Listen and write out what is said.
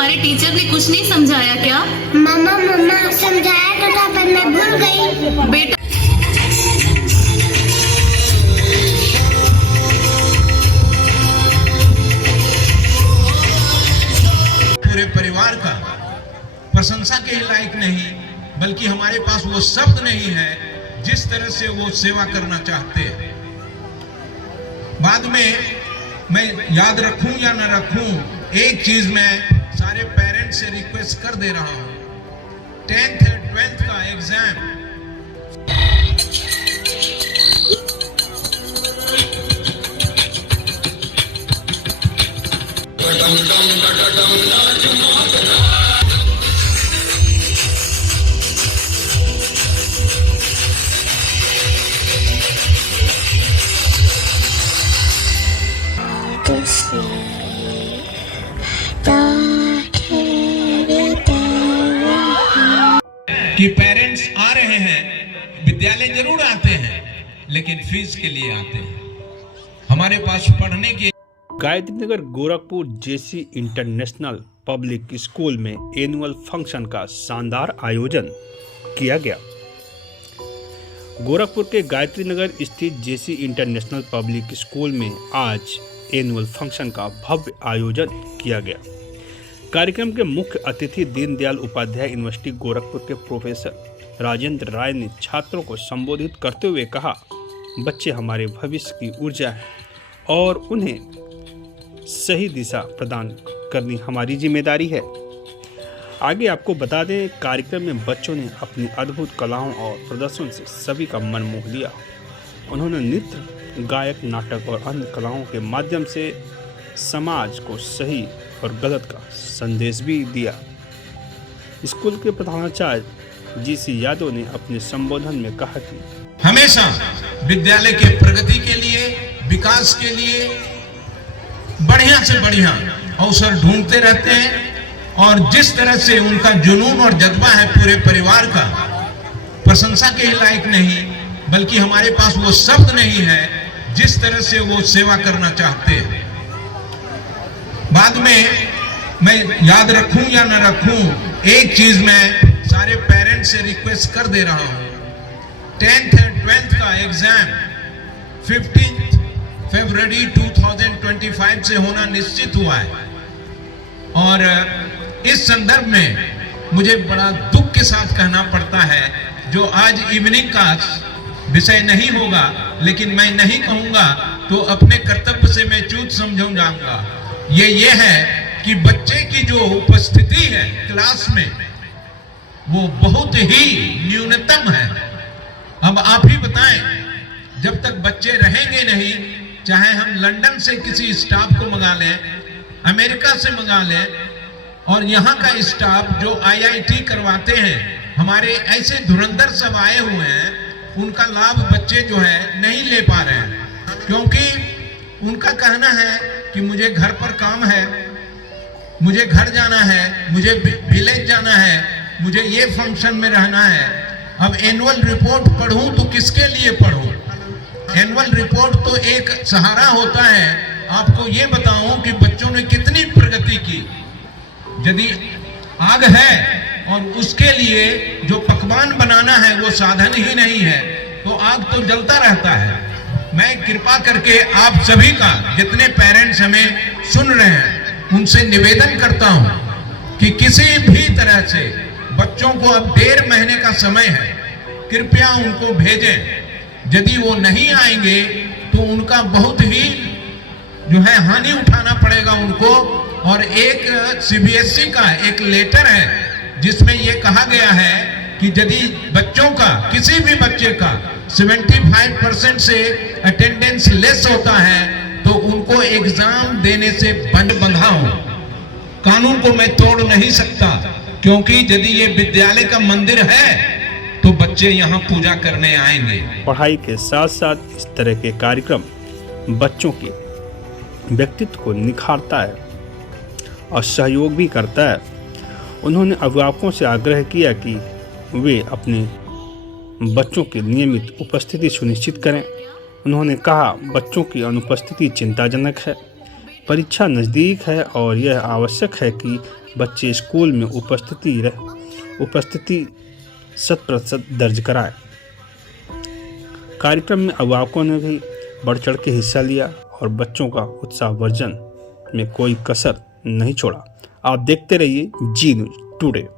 तुम्हारे टीचर ने कुछ नहीं समझाया क्या? मम्मा समझाया तो था पर मैं भूल गई। बेटा पूरे परिवार का प्रशंसा के लायक नहीं, बल्कि हमारे पास वो शब्द नहीं है जिस तरह से वो सेवा करना चाहते हैं। बाद में मैं याद रखूं या न रखूं, एक चीज मैं सारे पेरेंट्स से रिक्वेस्ट कर दे रहा हूं, 10th और 12th का एग्जाम कि पेरेंट्स आ रहे हैं, विद्यालय जरूर आते हैं, लेकिन फीस के लिए आते हैं। हमारे पास पढ़ने के गायत्री नगर गोरखपुर जेसी इंटरनेशनल पब्लिक स्कूल में एनुअल फंक्शन का शानदार आयोजन किया गया। गोरखपुर के गायत्री नगर स्थित जेसी इंटरनेशनल पब्लिक स्कूल में आज एनुअल फंक्शन का भव्य आयोजन किया गया। कार्यक्रम के मुख्य अतिथि दीनदयाल उपाध्याय यूनिवर्सिटी गोरखपुर के प्रोफेसर राजेंद्र राय ने छात्रों को संबोधित करते हुए कहा, बच्चे हमारे भविष्य की ऊर्जा है और उन्हें सही दिशा प्रदान करनी हमारी जिम्मेदारी है। आगे आपको बता दें, कार्यक्रम में बच्चों ने अपनी अद्भुत कलाओं और प्रदर्शन से सभी का मन मोह लिया। उन्होंने नृत्य, गायक, नाटक और अन्य कलाओं के माध्यम से समाज को सही और गलत का संदेश भी दिया। स्कूल के प्रधानाचार्य जीसी यादव ने अपने संबोधन में कहा कि हमेशा विद्यालय के प्रगति के लिए, विकास के लिए बढ़िया से बढ़िया अवसर ढूंढते रहते हैं और जिस तरह से उनका जुनून और जज्बा है पूरे परिवार का, प्रशंसा के लायक नहीं, बल्कि हमारे पास वो शब्द नहीं है जिस तरह से वो सेवा करना चाहते हैं। बाद में मैं याद रखूं या न रखूं, एक चीज मैं सारे पेरेंट्स से रिक्वेस्ट कर दे रहा हूं, 10th और 12th का एग्जाम 15 फरवरी 2025 से होना निश्चित हुआ है और इस संदर्भ में मुझे बड़ा दुख के साथ कहना पड़ता है, जो आज इवनिंग का विषय नहीं होगा, लेकिन मैं नहीं कहूंगा तो अपने कर्तव्य से मैं चूक समझ जाऊंगा। ये है कि बच्चे की जो उपस्थिति है क्लास में वो बहुत ही न्यूनतम है। अब आप ही बताएं, जब तक बच्चे रहेंगे नहीं, चाहे हम लंदन से किसी स्टाफ को मंगा लें, अमेरिका से मंगा लें, और यहाँ का स्टाफ जो IIT करवाते हैं, हमारे ऐसे धुरंधर सब आए हुए हैं, उनका लाभ बच्चे जो है नहीं ले पा रहे हैं, क्योंकि उनका कहना है कि मुझे घर पर काम है, मुझे घर जाना है, मुझे विलेज जाना है, मुझे ये फंक्शन में रहना है। अब एनुअल रिपोर्ट पढ़ूं तो किसके लिए पढ़ूं? एनुअल रिपोर्ट तो एक सहारा होता है आपको ये बताऊं कि बच्चों ने कितनी प्रगति की। यदि आग है और उसके लिए जो पकवान बनाना है वो साधन ही नहीं है, तो आग तो जलता रहता है। मैं कृपा करके आप सभी का, जितने पेरेंट्स हमें सुन रहे हैं, उनसे निवेदन करता हूं कि किसी भी तरह से बच्चों को अब 1.5 महीने का समय है, कृपया उनको भेजें। यदि वो नहीं आएंगे तो उनका बहुत ही जो है हानि उठाना पड़ेगा उनको। और एक CBSE का एक लेटर है जिसमें ये कहा गया है कि यदि बच्चों का, किसी भी बच्चे का 75% से अटेंडेंस लेस होता है तो उनको एग्जाम देने से बंधा हो। कानून को मैं तोड़ नहीं सकता, क्योंकि यदि ये विद्यालय का मंदिर है तो बच्चे यहाँ पूजा करने आएंगे। पढ़ाई के साथ साथ इस तरह के कार्यक्रम बच्चों के व्यक्तित्व को निखारता है और सहयोग भी करता है। उन्होंने अभिभावकों से आग्रह किया कि वे अपने बच्चों की नियमित उपस्थिति सुनिश्चित करें। उन्होंने कहा, बच्चों की अनुपस्थिति चिंताजनक है, परीक्षा नज़दीक है और यह आवश्यक है कि बच्चे स्कूल में उपस्थिति 100% दर्ज कराएं। कार्यक्रम में अभिभावकों ने भी बढ़ चढ़ के हिस्सा लिया और बच्चों का उत्साहवर्धन में कोई कसर नहीं छोड़ा। आप देखते रहिए जी न्यूज़ टुडे।